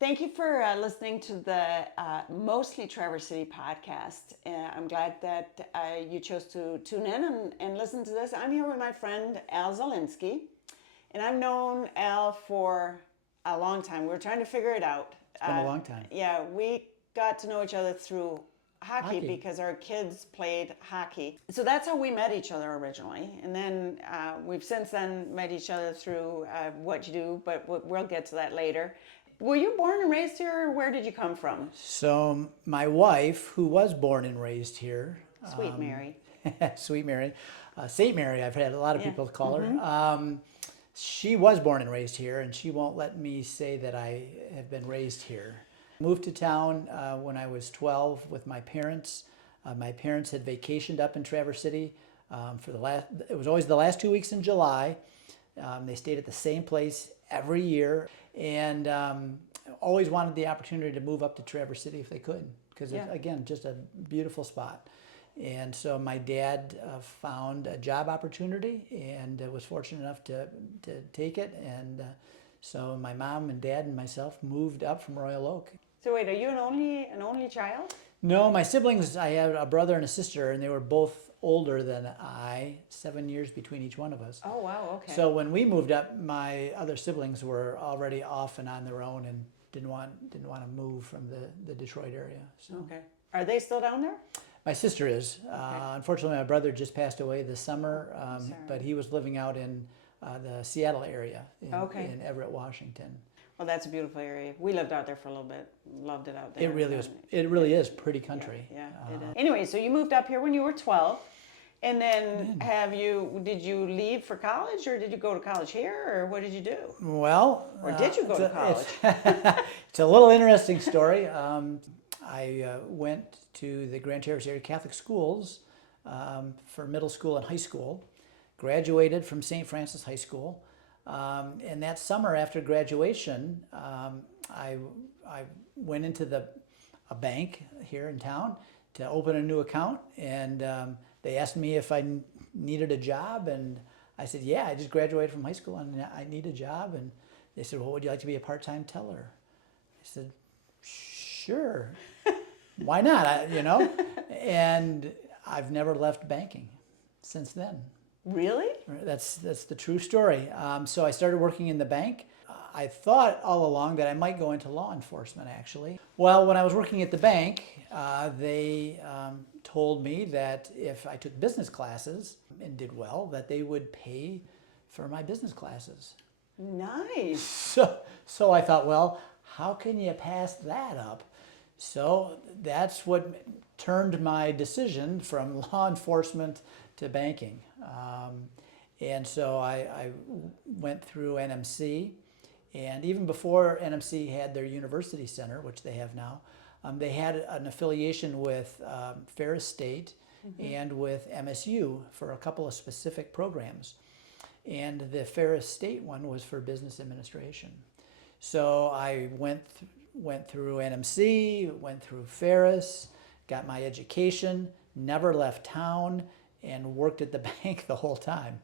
Thank you for listening to the Mostly Traverse City podcast. I'm glad that you chose to tune in and listen to this. I'm here with my friend Al Zelinski, and I've known Al for a long time. We were trying to figure it out. It's been a long time. Yeah, we got to know each other through hockey because our kids played hockey. So that's how we met each other originally. And then we've since then met each other through what you do, but we'll get to that later. Were you born and raised here, or where did you come from? So my wife, who was born and raised here. Sweet Mary. Sweet Mary. St. Mary, I've had a lot of people call her. She was born and raised here, and she won't let me say that I have been raised here. Moved to town when I was 12 with my parents. My parents had vacationed up in Traverse City it was always the last 2 weeks in July. They stayed at the same place every year, and always wanted the opportunity to move up to Traverse City if they could, because again, just a beautiful spot. And so my dad found a job opportunity and was fortunate enough to take it. And so my mom and dad and myself moved up from Royal Oak. So wait, are you an only child? No, my siblings, I had a brother and a sister, and they were both older than I, 7 years between each one of us. Oh, wow, okay. So when we moved up, my other siblings were already off and on their own and didn't want to move from the Detroit area. So. Okay. Are they still down there? My sister is. Unfortunately, my brother just passed away this summer, but he was living out in the Seattle area in Everett, Washington. Well, that's a beautiful area. We lived out there for a little bit. Loved it out there. It really was. It really is pretty country. Yeah, it is. Anyway, so you moved up here when you were 12, and then did you leave for college, or did you go to college here, or what did you do? Well, or did you go to college? It's a little interesting story. I went to the Grand Traverse area Catholic schools for middle school and high school. Graduated from St. Francis High School. And that summer after graduation, I went into a bank here in town to open a new account, and they asked me if I needed a job, and I said, yeah, I just graduated from high school and I need a job. And they said, well, would you like to be a part-time teller? I said, sure, why not? And I've never left banking since then. Really? That's the true story. So I started working in the bank. I thought all along that I might go into law enforcement, actually. Well, when I was working at the bank, they told me that if I took business classes and did well, that they would pay for my business classes. Nice. So I thought, well, how can you pass that up? So that's what turned my decision from law enforcement to banking. And so I went through NMC, and even before NMC had their university center, which they have now, they had an affiliation with Ferris State and with MSU for a couple of specific programs. And the Ferris State one was for business administration. So I went through NMC, went through Ferris, got my education, never left town, and worked at the bank the whole time.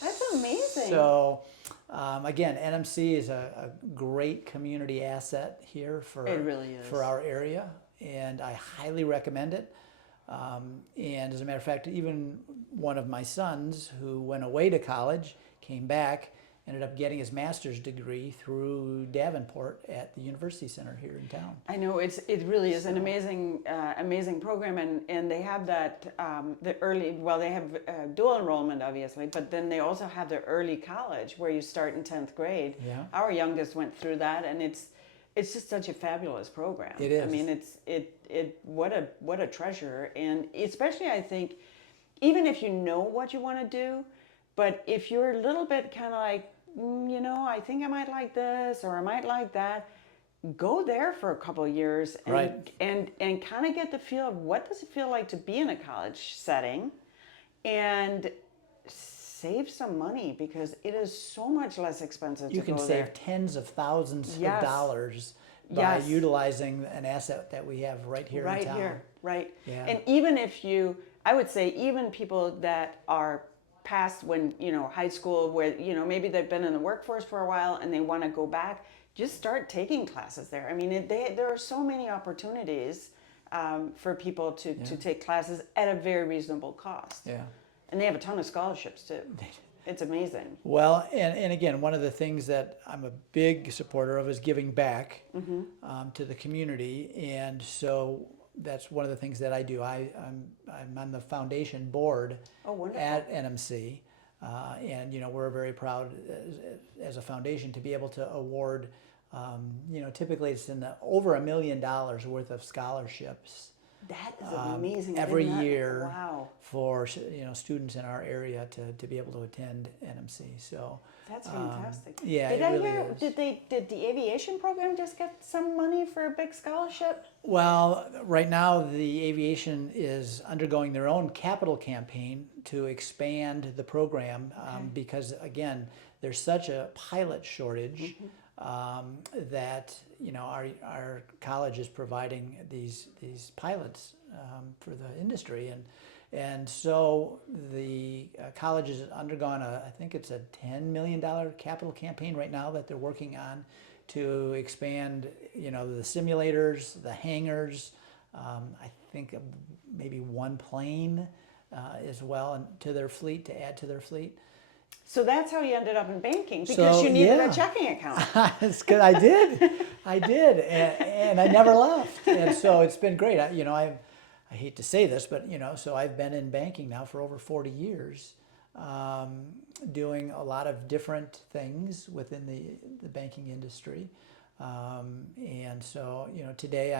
That's amazing. So, again, NMC is a great community asset here for our area, and I highly recommend it. And as a matter of fact, even one of my sons who went away to college, came back, ended up getting his master's degree through Davenport at the University Center here in town. I know it really is an amazing program, and they have that they have dual enrollment obviously, but then they also have the early college where you start in 10th grade. Yeah. Our youngest went through that, and it's just such a fabulous program. It is. I mean, what a treasure, and especially I think even if you know what you want to do, but if you're a little bit kind of like, I think I might like this or I might like that, go there for a couple of years and kind of get the feel of what does it feel like to be in a college setting, and save some money because it is so much less expensive You to can go save there. tens of thousands Yes. of dollars by Yes. utilizing an asset that we have right here in Right town. here, right. Yeah. And even if you, I would say, even people that are past when, high school, where, maybe they've been in the workforce for a while and they want to go back, just start taking classes there. I mean, there are so many opportunities for people to take classes at a very reasonable cost. Yeah. And they have a ton of scholarships too. It's amazing. Well, and again, one of the things that I'm a big supporter of is giving back to the community, and so that's one of the things that I do. I'm on the foundation board at NMC, and we're very proud as a foundation to be able to award. Typically it's in over $1 million worth of scholarships. That is amazing. Every year Wow. for students in our area to be able to attend NMC. So That's fantastic. yeah, Did it I really hear? is. Did the aviation program just get some money for a big scholarship? Well, right now the aviation is undergoing their own capital campaign to expand the program because again, there's such a pilot shortage. That our college is providing these pilots for the industry, and so the college has undergone I think it's a $10 million capital campaign right now that they're working on to expand the simulators, the hangars, I think maybe one plane as well, and to their fleet, to add to their fleet. So that's how you ended up in banking, because you needed a checking account. It's good. I did, and I never left, and so it's been great. I hate to say this, but so I've been in banking now for over 40 years, doing a lot of different things within the banking industry, and so today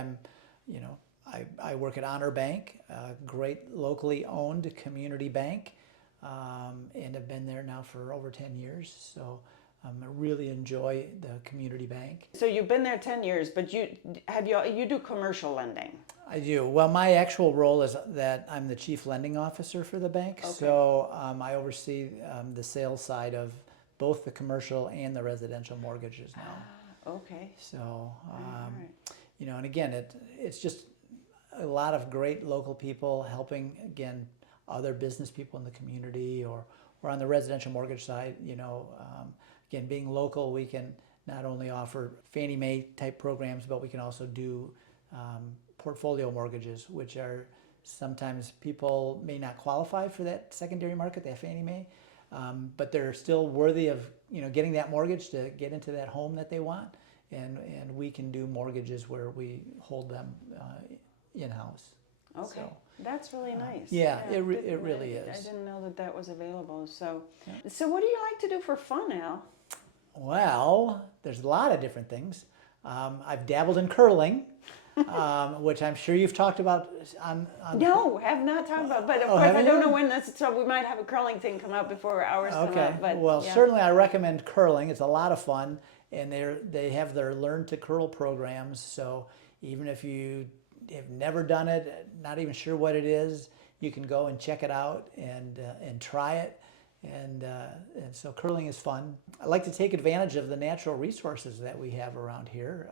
I work at Honor Bank, a great locally owned community bank. And I've been there now for over 10 years, so I really enjoy the community bank. So you've been there 10 years, but you do commercial lending. I do. Well, my actual role is that I'm the chief lending officer for the bank, so I oversee the sales side of both the commercial and the residential mortgages now. Okay. So, and again, it's just a lot of great local people helping, again, other business people in the community, or on the residential mortgage side, again, being local, we can not only offer Fannie Mae type programs, but we can also do portfolio mortgages, which are sometimes people may not qualify for that secondary market, that Fannie Mae, but they're still worthy of getting that mortgage to get into that home that they want, and we can do mortgages where we hold them in-house. Okay. So, that's really nice. Yeah, it really is. I didn't know that was available. So what do you like to do for fun, Al? Well, there's a lot of different things. I've dabbled in curling, which I'm sure you've talked about on No, have not talked about. But of course, I don't know when this. So we might have a curling thing come out before ours come out. But well, certainly I recommend curling. It's a lot of fun, and they have their Learn to Curl programs. So even if you have never done it, not even sure what it is, you can go and check it out and try it. And so curling is fun. I like to take advantage of the natural resources that we have around here.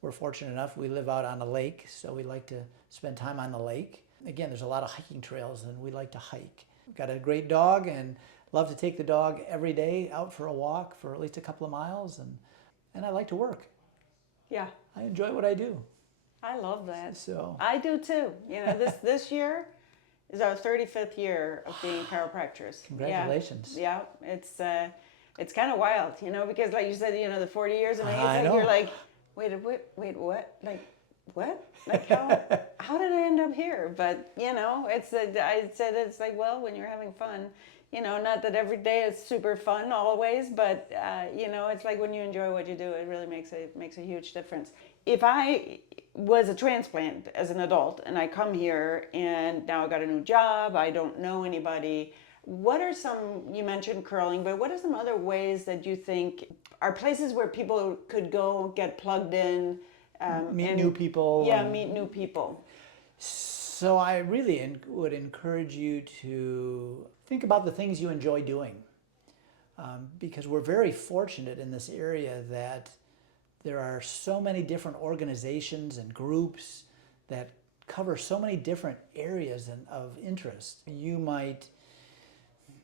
We're fortunate enough, we live out on a lake, so we like to spend time on the lake. Again, there's a lot of hiking trails, and we like to hike. We've got a great dog, and love to take the dog every day out for a walk for at least a couple of miles, and I like to work. Yeah. I enjoy what I do. I love that. So I do too. This year is our 35th year of being chiropractors. Congratulations. Yeah, it's kind of wild, because like you said, the 40 years, and I it's know. like you're like, wait, what? Like, what? Like how did I end up here? But I said it's like, well, when you're having fun, not that every day is super fun always, but it's like when you enjoy what you do, it really makes a huge difference. If I was a transplant as an adult and I come here and now I got a new job, I don't know anybody, what are some, you mentioned curling, but what are some other ways that you think are places where people could go get plugged in? Meet new people. Yeah, meet new people. So I really would encourage you to think about the things you enjoy doing, because we're very fortunate in this area that there are so many different organizations and groups that cover so many different areas of interest. You might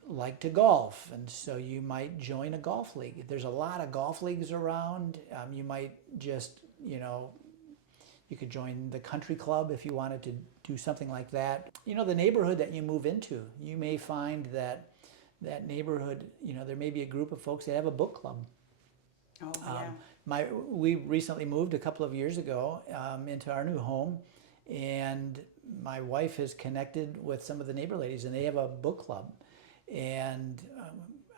like to golf, and so you might join a golf league. There's a lot of golf leagues around. You might just, you could join the country club if you wanted to do something like that. The neighborhood that you move into, you may find that neighborhood, there may be a group of folks that have a book club. Oh, yeah. We recently moved a couple of years ago into our new home, and my wife has connected with some of the neighbor ladies, and they have a book club. And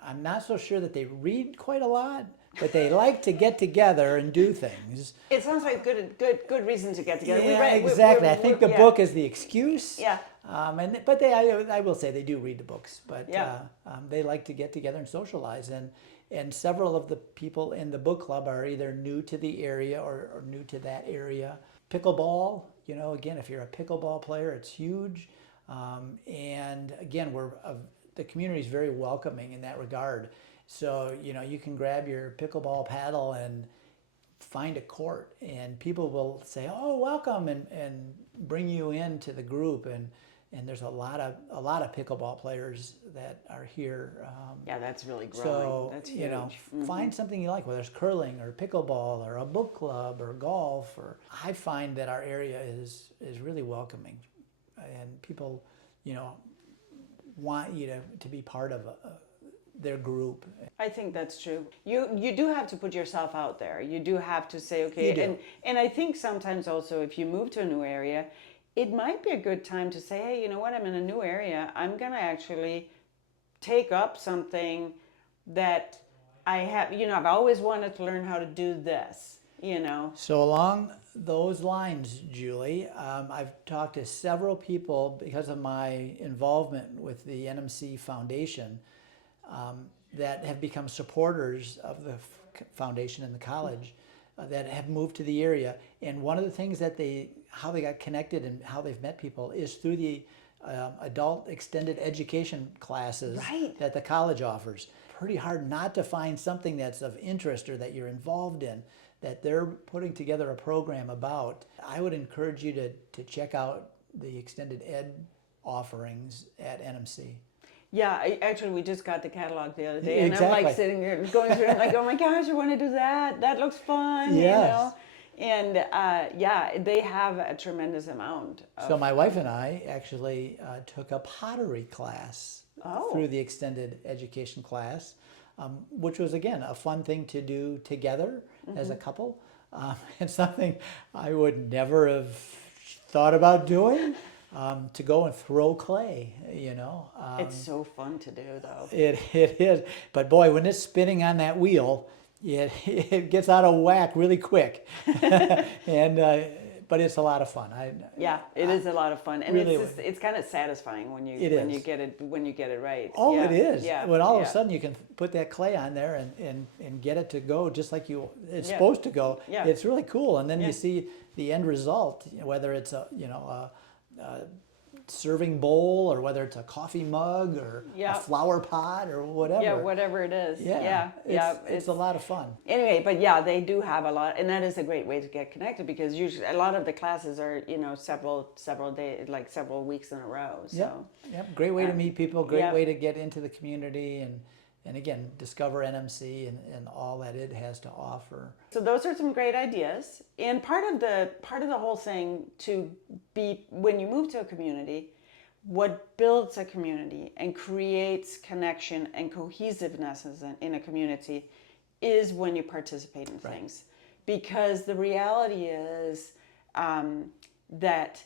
I'm not so sure that they read quite a lot, but they like to get together and do things. It sounds like good reason to get together. Yeah, exactly. I think the book is the excuse. Yeah. But I will say they do read the books, but they like to get together and socialize. And several of the people in the book club are either new to the area or new to that area. Pickleball, again, if you're a pickleball player, it's huge. And again, the community is very welcoming in that regard. So, you can grab your pickleball paddle and find a court, and people will say, "Oh, welcome," and bring you into the group. And there's a lot of pickleball players that are here. Yeah, that's really growing. So, That's huge. find something you like, whether it's curling or pickleball or a book club or golf. I find that our area is really welcoming, and people, want you to be part of their group. I think that's true. You do have to put yourself out there. You do have to say, okay, You do. and I think sometimes also if you move to a new area, it might be a good time to say, hey, you know what, I'm in a new area. I'm gonna actually take up something that I have, I've always wanted to learn how to do this, So along those lines, Julie, I've talked to several people because of my involvement with the NMC Foundation that have become supporters of the foundation and the college that have moved to the area. And one of the things that how they got connected and how they've met people is through the adult extended education classes that the college offers. Pretty hard not to find something that's of interest or that you're involved in that they're putting together a program about. I would encourage you to check out the extended ed offerings at NMC. Yeah, actually, we just got the catalog the other day, and Exactly. I'm like sitting there going through it, like, oh my gosh, I want to do that. That looks fun, Yes. And they have a tremendous amount. So my wife and I actually took a pottery class through the extended education class, which was, again, a fun thing to do together as a couple, and something I would never have thought about doing. To go and throw clay, It's so fun to do, though. It is. But boy, when it's spinning on that wheel, it gets out of whack really quick. But it's a lot of fun. It is a lot of fun, and really it's kind of satisfying when you get it right. Oh, it is. Yeah. When all of a sudden you can put that clay on there and get it to go just like it's supposed to go. Yeah. It's really cool. And then you see the end result, whether it's a serving bowl or whether it's a coffee mug or a flower pot or whatever. Yeah, whatever it is. It's a lot of fun. Anyway, but they do have a lot, and that is a great way to get connected because usually a lot of the classes are several days, like several weeks in a row. So Great way to meet people. Great way to get into the community and again discover NMC and all that it has to offer. So those are some great ideas, and part of the whole thing to be when you move to a community, what builds a community and creates connection and cohesiveness in a community is when you participate in things, because the reality is that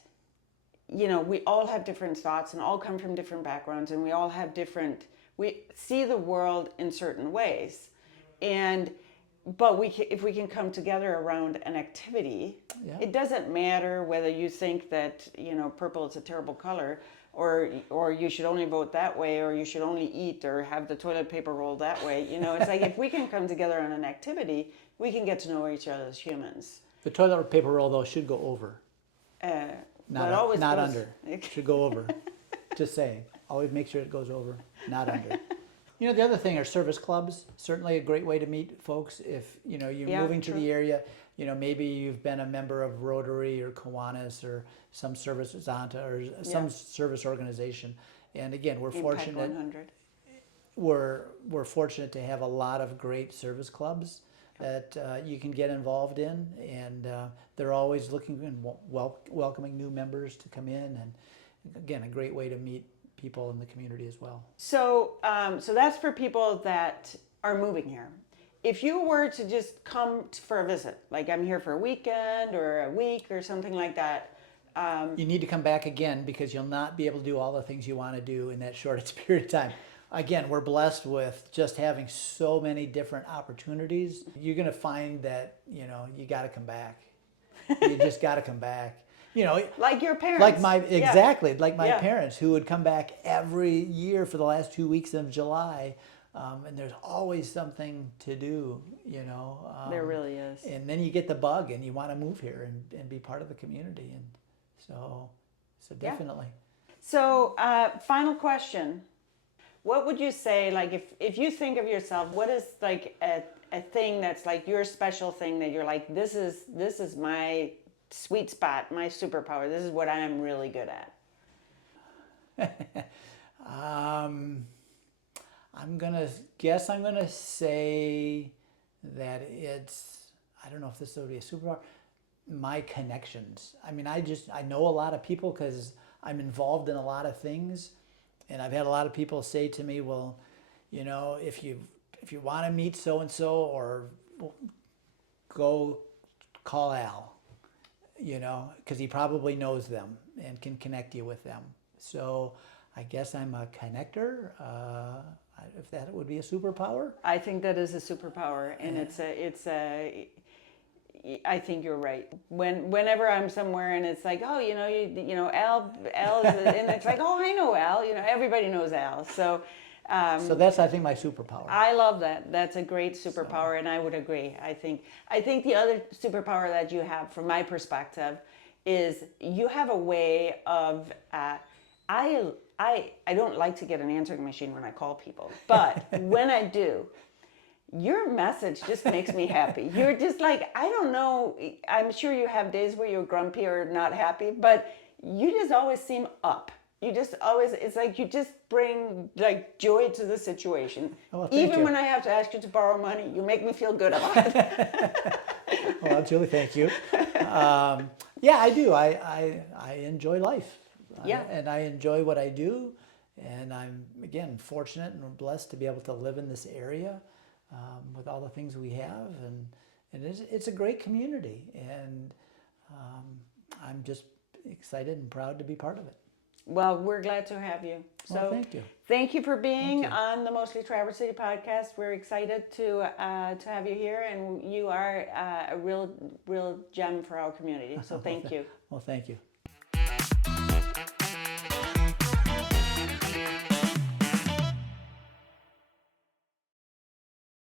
we all have different thoughts and all come from different backgrounds, and we all have we see the world in certain ways, but if we can come together around an activity, it doesn't matter whether you think that purple is a terrible color, or you should only vote that way, or you should only eat or have the toilet paper rolled that way. It's like if we can come together on an activity, we can get to know each other as humans. The toilet paper roll though should go over. not, Well, it always not goes- under. It should go over. Just saying. Always make sure it goes over, not under. You know, the other thing are service clubs. Certainly a great way to meet folks if, you know, you're Yeah, moving to true. the area. You know, maybe you've been a member of Rotary or Kiwanis or some service Zonta or some Yeah. service organization. And again, we're Impact fortunate. 100. We're fortunate to have a lot of great service clubs that you can get involved in, and they're always looking and welcoming new members to come in. And again, a great way to meet people in the community as well. So, so that's for people that are moving here. If you were to just come for a visit, like I'm here for a weekend or a week or something like that, You need to come back again because you'll not be able to do all the things you want to do in that short period of time. Again, we're blessed with just having so many different opportunities. You're going to find that, you know, you got to come back. You just got to come back. You know, like your parents. like my Yeah. parents who would come back every year for the last 2 weeks of July, and there's always something to do. You know, There really is. and then you get the bug, and you want to move here and be part of the community, and so Yeah. definitely. So, final question. What would you say, like, if you think of yourself, what is like a thing that's like your special thing that you're like, this is my sweet spot, my superpower. This is what I am really good at. I'm gonna say that it's, I don't know if this would be a superpower, my connections. I mean, I know a lot of people because I'm involved in a lot of things, and I've had a lot of people say to me, well, you know, if you want to meet so and so, or go call Al, you know, because he probably knows them and can connect you with them. So I guess I'm a connector, if that would be a superpower. I think that is a superpower, and I think you're right. Whenever I'm somewhere and it's like, oh, you know, Al, and it's like, oh, I know Al. You know, everybody knows Al. So. So that's, I think, my superpower. I love that. That's a great superpower, and I would agree. I think the other superpower that you have, from my perspective, is you have a way of. I don't like to get an answering machine when I call people, but when I do, your message just makes me happy. You're just like, I don't know. I'm sure you have days where you're grumpy or not happy, but you just always seem up. You just always, it's like you just bring like joy to the situation. Oh, well, thank Even you. when I have to ask you to borrow money, you make me feel good about it. Well, Julie, thank you. Yeah, I do. I enjoy life. Yeah. And I enjoy what I do. And I'm, again, fortunate and blessed to be able to live in this area with all the things we have. And it's a great community. And I'm just excited and proud to be part of it. Well, we're glad to have you. So Well, thank you. Thank you for being Thank you. on the Mostly Traverse City podcast. We're excited to have you here, and you are a real gem for our community. So thank you. Well, thank you.